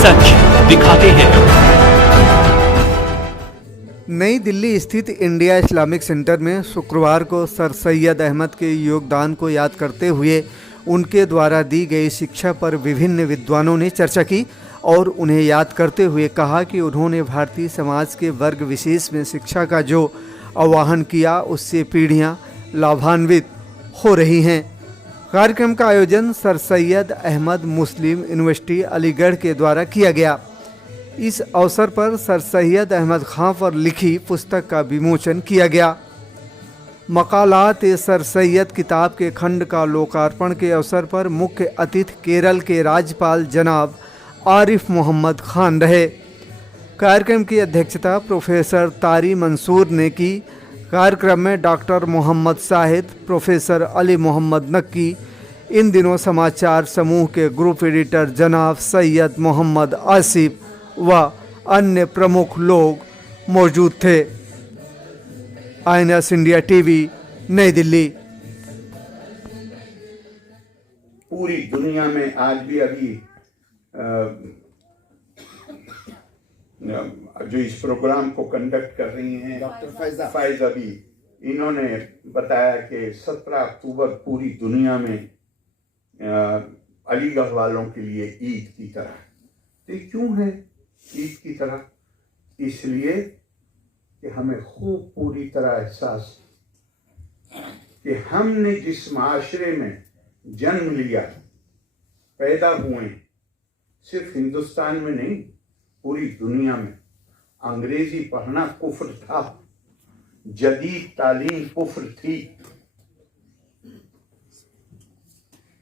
सच दिखाते हैं। नई दिल्ली स्थित इंडिया इस्लामिक सेंटर में शुक्रवार को सर सैयद अहमद के योगदान को याद करते हुए उनके द्वारा दी गई शिक्षा पर विभिन्न विद्वानों ने चर्चा की और उन्हें याद करते हुए कहा कि उन्होंने भारतीय समाज के वर्ग विशेष में शिक्षा का जो आह्वान किया उससे पीढ़ियां लाभान्वित हो रही हैं। कार्यक्रम का आयोजन सर सैयद अहमद मुस्लिम यूनिवर्सिटी अलीगढ़ के द्वारा किया गया। इस अवसर पर सर सैयद अहमद खां पर लिखी पुस्तक का विमोचन किया गया। मकालात सर सैयद किताब के खंड का लोकार्पण के अवसर पर मुख्य अतिथि केरल के राज्यपाल जनाब आरिफ मोहम्मद खान रहे। कार्यक्रम की अध्यक्षता प्रोफेसर तारी मंसूर ने की। कार्यक्रम में डॉक्टर मोहम्मद शाहिद, प्रोफेसर अली मोहम्मद नक्की, इन दिनों समाचार समूह के ग्रुप एडिटर जनाब सैयद मोहम्मद आसिफ व अन्य प्रमुख लोग मौजूद थे। आईएनएस इंडिया टीवी, नई दिल्ली। पूरी दुनिया में आज भी अभी जो इस प्रोग्राम को कंडक्ट कर रही हैं डॉक्टर फाइजा भी, इन्होंने बताया कि 17 अक्टूबर पूरी दुनिया में अलीगढ़ वालों के लिए ईद की तरह। तो क्यों है ईद की तरह? इसलिए कि हमें खूब पूरी तरह एहसास कि हमने जिस माशरे में जन्म लिया, पैदा हुए, सिर्फ हिंदुस्तान में नहीं पूरी दुनिया में अंग्रेजी पढ़ना कुफ्र था, जदीद तालीम कुफ्र थी।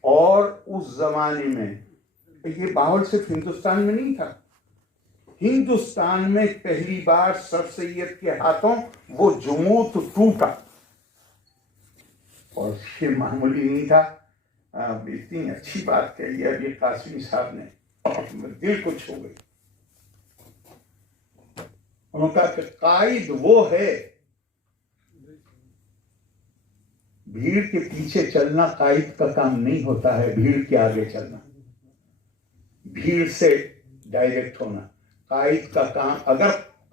और उस जमाने में ये माहौल सिर्फ हिंदुस्तान में नहीं था। हिंदुस्तान में पहली बार सर सैयद के हाथों वो जुमूत टूटा और ये मामूली नहीं था। इतनी अच्छी बात कही अभी कासिमी साहब ने, दिल को छू गई। उन्होंने कहा कि कायद वो है, भीड़ के पीछे चलना कायद का काम नहीं होता है, भीड़ के आगे चलना, भीड़ से डायरेक्ट होना कायद का काम।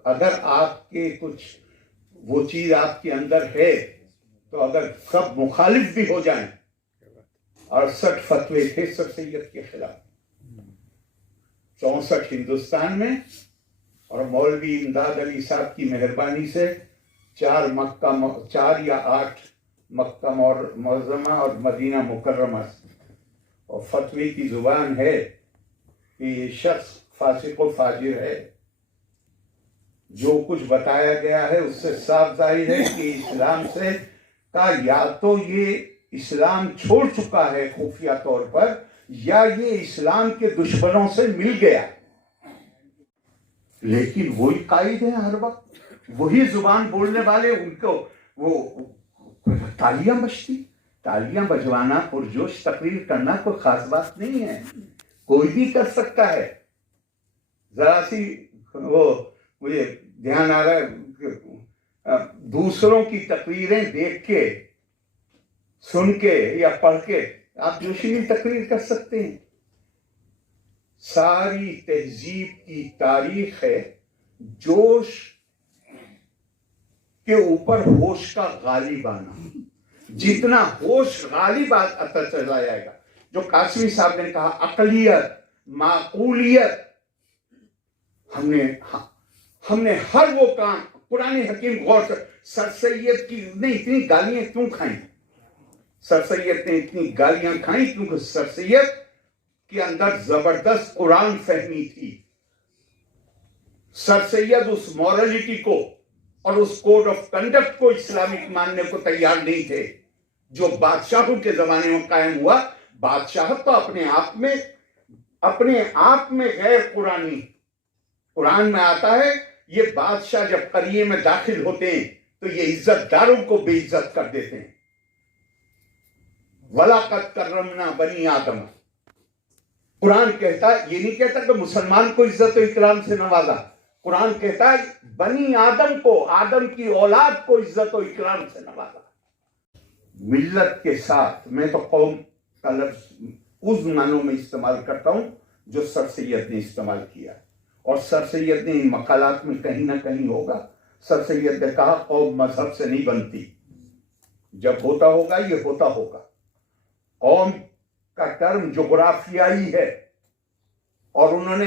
अगर आपके कुछ वो चीज आपके अंदर है तो अगर सब मुखालिफ भी हो जाएं, 68 फतवे थे सर सैयद के खिलाफ, 64 हिंदुस्तान में, और मौलवी इमदाद अली साहब की मेहरबानी से 4 या 8 मक्का मुअज़्ज़मा और मदीना मुकर्रमा। और फतवे की जुबान है कि ये शख्स फासिक व फाजिर है। जो कुछ बताया गया है उससे साफ जाहिर है कि इस्लाम से का या तो ये इस्लाम छोड़ चुका है खुफिया तौर पर, या ये इस्लाम के दुश्मनों से मिल गया। लेकिन वही कायद है हर वक्त, वही जुबान बोलने वाले, उनको वो तालियां बजती, तालियां बजवाना, पुरजोश तकरीर करना कोई खास बात नहीं है, कोई भी कर सकता है। जरा सी वो मुझे ध्यान आ रहा है, दूसरों की तकरीरें देख के, सुन के या पढ़ के आप जोशीली तकरीर कर सकते हैं। सारी तहजीब की तारीख है जोश के ऊपर होश का गालिब आना। जितना होश गालिब आता चला जाएगा, जो कासिमी साहब ने कहा अकलियत, माकूलियत, हमने हर वो काम कुरान हकीम गौर से, सर सैयद की ने इतनी गालियां क्यों खाई? सर सैयद ने इतनी गालियां खाई क्योंकि सर सैयद के अंदर जबरदस्त कुरान फहमी थी। सर सैयद उस मॉरलिटी को और उस कोड ऑफ कंडक्ट को इस्लामिक मानने को तैयार नहीं थे जो बादशाहों के जमाने में कायम हुआ। बादशाह तो अपने आप में गैर कुरानी, कुरान में आता है ये बादशाह जब करिए में दाखिल होते हैं तो ये इज्जतदारों को बेइज्जत कर देते हैं। वलाकत करमना बनी आदम, कुरान कहता है, ये नहीं कहता कि मुसलमान को इज्जत और इकराम से नवाजा, कुरान कहता है बनी आदम को, आदम की औलाद को इज्जत और इकराम से नवाजा। मिल्लत के साथ, मैं तो कौम का लफ्ज उस मानों में इस्तेमाल करता हूं जो सर सैयद ने इस्तेमाल किया, और सर सैयद ने इन मकालात में कहीं ना कहीं होगा, सर सैयद ने कहा कौम मजहब से नहीं बनती, जब होता होगा ये होता होगा। कौम का टर्म जोग्राफियाई है, और उन्होंने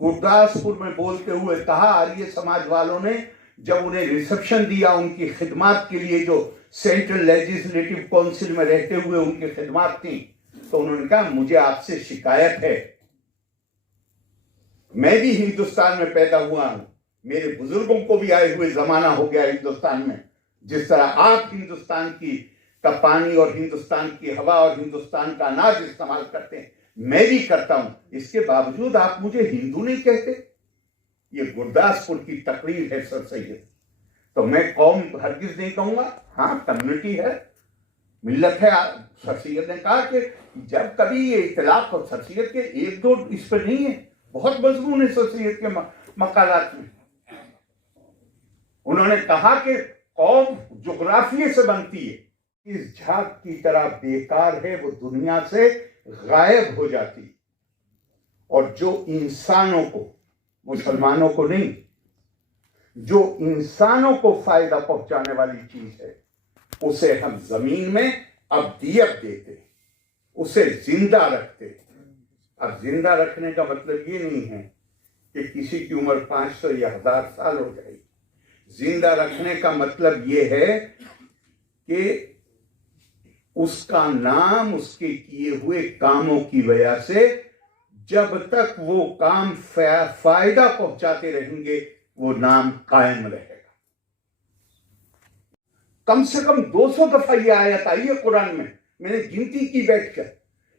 गुरदासपुर में बोलते हुए कहा, आर्य समाज वालों ने जब उन्हें रिसेप्शन दिया उनकी खिदमत के लिए, जो सेंट्रल लेजिस्लेटिव काउंसिल में रहते हुए उनकी खिदमत थी, तो उन्होंने कहा मुझे आपसे शिकायत है, मैं भी हिंदुस्तान में पैदा हुआ हूं, मेरे बुजुर्गों को भी आए हुए जमाना हो गया हिंदुस्तान में, जिस तरह आप हिंदुस्तान का पानी और हिंदुस्तान की हवा और हिंदुस्तान का अनाज इस्तेमाल करते हैं, मैं भी करता हूं, इसके बावजूद आप मुझे हिंदू नहीं कहते। ये गुरदासपुर की तकरीर है सर सैयद। तो मैं कौम हरगिज नहीं कहूंगा, हाँ कम्युनिटी है, मिल्लत है। सर सैयद ने कहा कि जब कभी ये इतलाक, और सर सैयद के एक दो इस पर नहीं है, बहुत मजमून है सर सैयद के मकालात में। उन्होंने कहा कि कौम जोग्राफिये से बनती है, इस झाग की तरह बेकार है, वो दुनिया से गायब हो जाती। और जो इंसानों को, मुसलमानों को नहीं, जो इंसानों को फायदा पहुंचाने वाली चीज है, उसे हम जमीन में अब्दियत देते, उसे जिंदा रखते। अब जिंदा रखने का मतलब ये नहीं है कि किसी की उम्र 500 या 1000 साल हो जाएगी। जिंदा रखने का मतलब ये है कि उसका नाम उसके किए हुए कामों की वजह से जब तक वो काम फायदा पहुंचाते रहेंगे, वो नाम कायम रहेगा। कम से कम 200 दफा ये आयत आई है कुरान में, मैंने गिनती की बैठकर,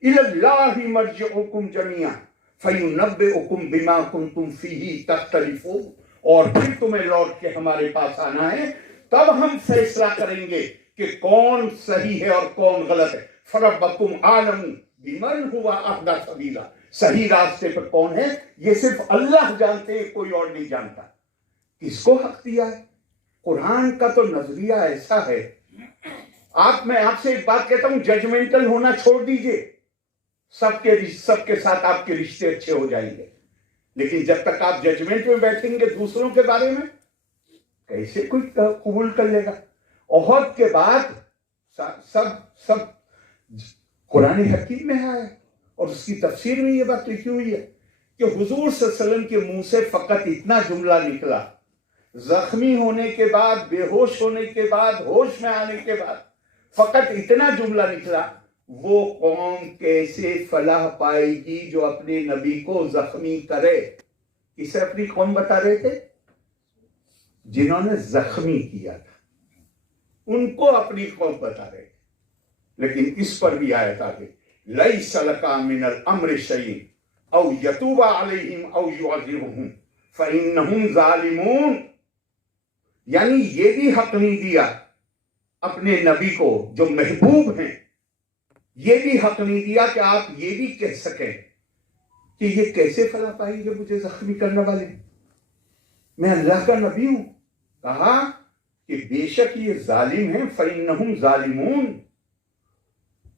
इलल्लाहि मर्जिउकुम जमीआ फयुनब्बिउकुम बिमा कुंतुम फीही तख्तलिफून, और फिर तुम्हें लौट के हमारे पास आना है, तब हम फैसला करेंगे कि कौन सही है और कौन गलत है। फरब्बकुम आलमु बिमन हुआ अहदा सबीला, सही रास्ते पर कौन है ये सिर्फ अल्लाह जानते हैं, कोई और नहीं जानता। किसको हक दिया है? कुरान का तो नजरिया ऐसा है। मैं आपसे एक बात कहता हूं, जजमेंटल होना छोड़ दीजिए, सबके साथ आपके रिश्ते अच्छे हो जाएंगे। लेकिन जब तक आप जजमेंट में बैठेंगे दूसरों के बारे में, कैसे कोई कबूल कर लेगा? ओहद के बाद सब कुरान हकीम में आया, और उसकी तफसीर में ये बात लिखी हुई है कि हुजूर सल्लल्लाहु अलैहि वसल्लम के मुंह से फकत इतना जुमला निकला, जख्मी होने के बाद, बेहोश होने के बाद, होश में आने के बाद फकत इतना जुमला निकला, वो कौम कैसे फलाह पाएगी जो अपने नबी को जख्मी करे? इसे अपनी कौम बता रहे थे, जिन्होंने जख्मी किया था, उनको अपनी कौम बता रहे थे। लेकिन इस पर भी आयत आ गई, लैसा लका मिनल अम्रि शैइन औ यतूबा अलैहिम औ युअज़िबहुम फइन्नहुम ज़ालिमून। यानी ये भी हक नहीं दिया अपने नबी को जो महबूब हैं, ये भी हक नहीं दिया कि आप ये भी कह सकें कि ये कैसे फला पाएंगे मुझे जख्मी करने वाले, मैं अल्लाह का नबी हूं। कहा कि बेशक ये जालिम हैं, फइन्नहुम ज़ालिमून,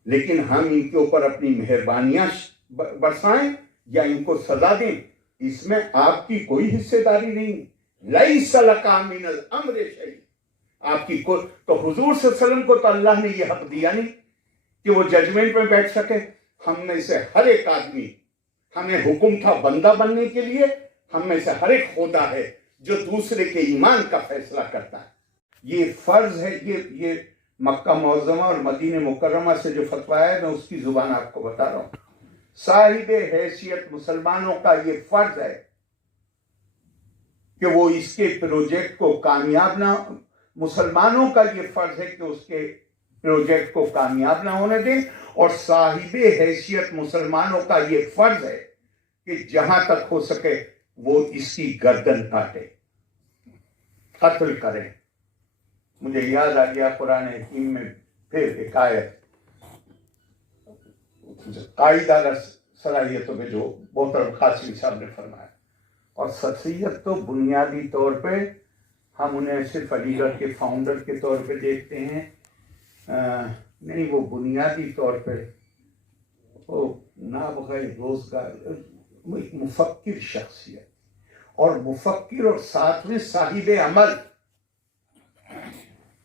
लेकिन हम इनके ऊपर अपनी मेहरबानियां बरसाएं या इनको सजा दें, इसमें आपकी कोई हिस्सेदारी नहीं। लैसा लका मिनल अम्रि शैइन, आपकी को तो हुजूर सल्लल्लाहु अलैहि वसल्लम को तो अल्लाह ने यह हक दिया नहीं कि वो जजमेंट में बैठ सके। हम में से हर एक आदमी, हमें हुक्म था बंदा बनने के लिए, हम में से हर एक खुदा है जो दूसरे के ईमान का फैसला करता है। ये फर्ज है। ये मक्का मुअज़्ज़मा और मदीने मुकर्रमा से जो फतवा है, मैं उसकी जुबान आपको बता रहा हूं। साहिबे हैसियत मुसलमानों का ये फर्ज है कि वो इसके प्रोजेक्ट को कामयाब ना, मुसलमानों का ये फर्ज है कि उसके प्रोजेक्ट को कामयाब ना होने दें, और साहिबे हैसियत मुसलमानों का ये फर्ज है कि जहां तक हो सके वो इसकी गर्दन काटे, कत्ल करें। मुझे याद आ गया कुरान हकीम में फिर एक आयत, कायदा सलाहियतों में जो मोहतरम कासिम साहब ने फरमाया। और शख्सियत तो बुनियादी तौर पे हम उन्हें सिर्फ अलीगढ़ के फाउंडर के तौर पे देखते हैं, नहीं, वो बुनियादी तौर पे वो नाबग़ैर रोजगार, वो एक मुफक्किर शख्सियत और मुफक्किर और साथ में साहिब अमल,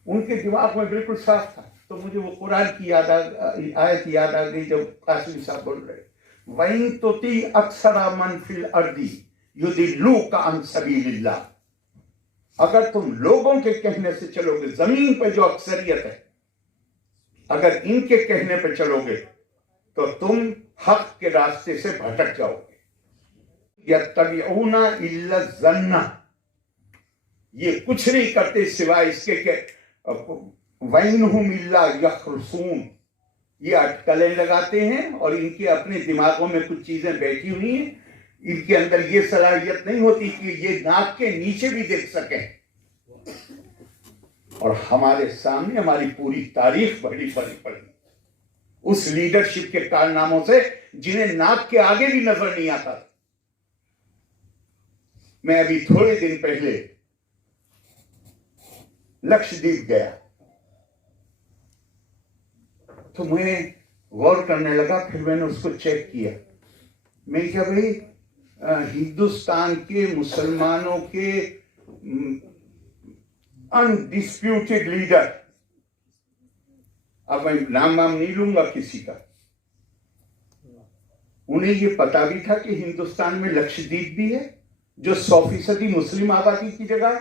उनके दिमाग में बिल्कुल साफ था। तो मुझे वो कुरान की आयत याद आ गई जब कासिम साहब बोल रहे, वइन तुती अक्सरा मन फिल अर्दी युदिल्लूका अन सबीलिल्लाह, अगर तुम लोगों के कहने से चलोगे, जमीन पे जो अक्सरियत है, अगर इनके कहने पे चलोगे तो तुम हक के रास्ते से भटक जाओगे। यत्तबिऊना इल्ला ज़न्ना, ये कुछ नहीं करते सिवाय इसके कि वैनहुम इल्ला यखरुसून, ये अटकलें लगाते हैं और इनके अपने दिमागों में कुछ चीजें बैठी हुई हैं, इनके अंदर ये सलाहियत नहीं होती कि ये नाक के नीचे भी देख सकें। और हमारे सामने हमारी पूरी तारीख बड़ी पड़ी उस लीडरशिप के कारनामों से जिन्हें नाक के आगे भी नजर नहीं आता। मैं अभी थोड़े दिन पहले लक्षद्वीप गया तो मैं गौर करने लगा, फिर मैंने उसको चेक किया। मैं क्या भाई, हिंदुस्तान के मुसलमानों के अनडिस्प्यूटेड लीडर, अब मैं नाम नहीं लूंगा किसी का, उन्हें ये पता भी था कि हिंदुस्तान में लक्षद्वीप भी है जो 100% मुस्लिम आबादी की जगह है।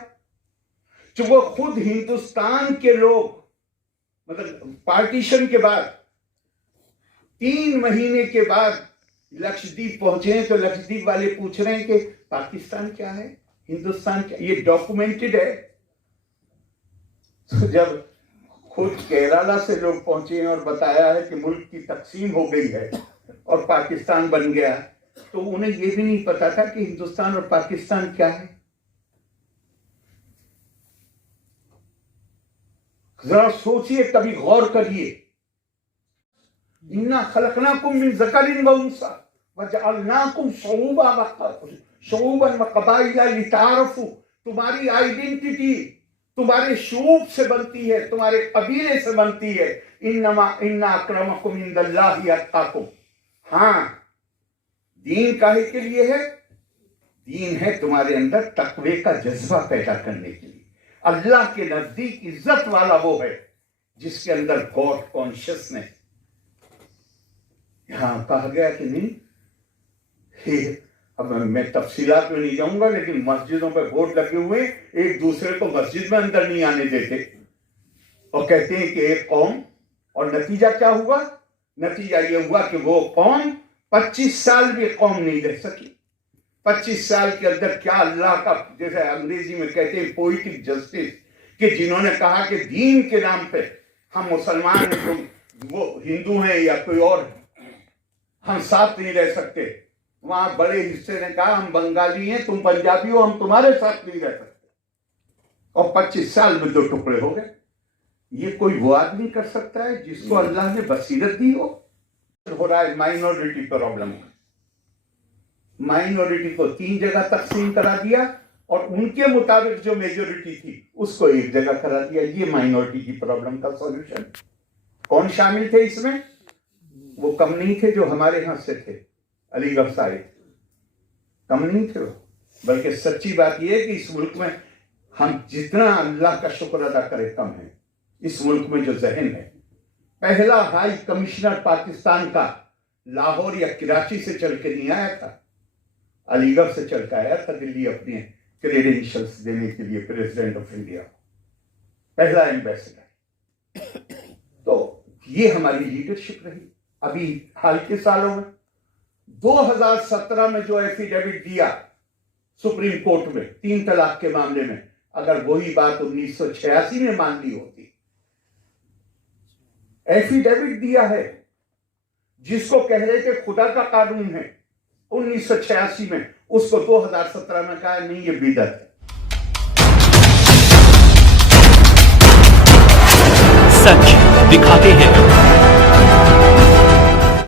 जो वो खुद हिंदुस्तान के लोग, मतलब पार्टीशन के बाद 3 महीने के बाद लक्षद्वीप पहुंचे हैं तो लक्षद्वीप वाले पूछ रहे हैं कि पाकिस्तान क्या है, हिंदुस्तान क्या, ये डॉक्यूमेंटेड है। तो जब खुद केरला से लोग पहुंचे हैं और बताया है कि मुल्क की तकसीम हो गई है और पाकिस्तान बन गया, तो उन्हें ये भी नहीं पता था कि हिंदुस्तान और पाकिस्तान क्या है। जरा सोचिए, कभी गौर करिए। इन्ना खलकनाकुम मिन ज़करिन व उन्सा वजअलनाकुम शुऊबन व क़बाइला लितारफू, तुम्हारी आइडेंटिटी तुम्हारे शूब से बनती है, तुम्हारे कबीले से बनती है। इन्ना अक्रमकुम इंदल्लाहि अत्काकुम, हाँ दीन काहे के लिए है? दीन है तुम्हारे अंदर तकवे का जज्बा पैदा करने के लिए। अल्लाह के नजदीक इज्जत वाला वो है जिसके अंदर गॉड कॉन्शियसनेस। यहां कहा गया कि नहीं, अब मैं तफसीलात में नहीं जाऊंगा, लेकिन मस्जिदों पे बोर्ड लगे हुए, एक दूसरे को मस्जिद में अंदर नहीं आने देते और कहते हैं कि एक कौम, और नतीजा क्या हुआ? नतीजा ये हुआ कि वो कौम 25 साल भी कौम नहीं रह सकी। 25 साल के अंदर क्या अल्लाह का, जैसे अंग्रेजी में कहते हैं पोइटिक जस्टिस, कि जिन्होंने कहा कि दीन के नाम पे हम मुसलमान हैं, तुम वो हिंदू हैं या कोई और, हम साथ नहीं रह सकते। वहां बड़े हिस्से ने कहा हम बंगाली हैं, तुम पंजाबी हो, हम तुम्हारे साथ नहीं रह सकते, और 25 साल में 2 टुकड़े हो गए। ये कोई वो आदमी कर सकता है जिसको अल्लाह ने बसीरत दी हो रहा है माइनॉरिटी प्रॉब्लम। माइनॉरिटी को 3 जगह तकसीम करा दिया और उनके मुताबिक जो मेजोरिटी थी उसको 1 जगह करा दिया। ये माइनॉरिटी की प्रॉब्लम का सॉल्यूशन। कौन शामिल थे इसमें? वो कम नहीं थे जो हमारे यहां से थे, अलीगढ़ साइड कम नहीं थे वो। बल्कि सच्ची बात यह है कि इस मुल्क में हम जितना अल्लाह का शुक्र अदा करें कम है। इस मुल्क में जो जहन है, पहला हाई कमिश्नर पाकिस्तान का लाहौर या कराची से चल के नहीं आया था, अलीगढ़ से चल के आया था दिल्ली अपने क्रेडेंशियल्स देने के लिए प्रेसिडेंट ऑफ इंडिया, पहला एम्बेसडर। तो ये हमारी लीडरशिप रही। अभी हाल के सालों में 2017 में जो एफिडेविट दिया सुप्रीम कोर्ट में 3 तलाक के मामले में, अगर वही बात 1986 में मान ली होती, एफिडेविट दिया है जिसको कह रहे थे खुदा का कानून है 1986 में, उसको 2017 में कहा नहीं ये बिदअत है। सच दिखाते हैं।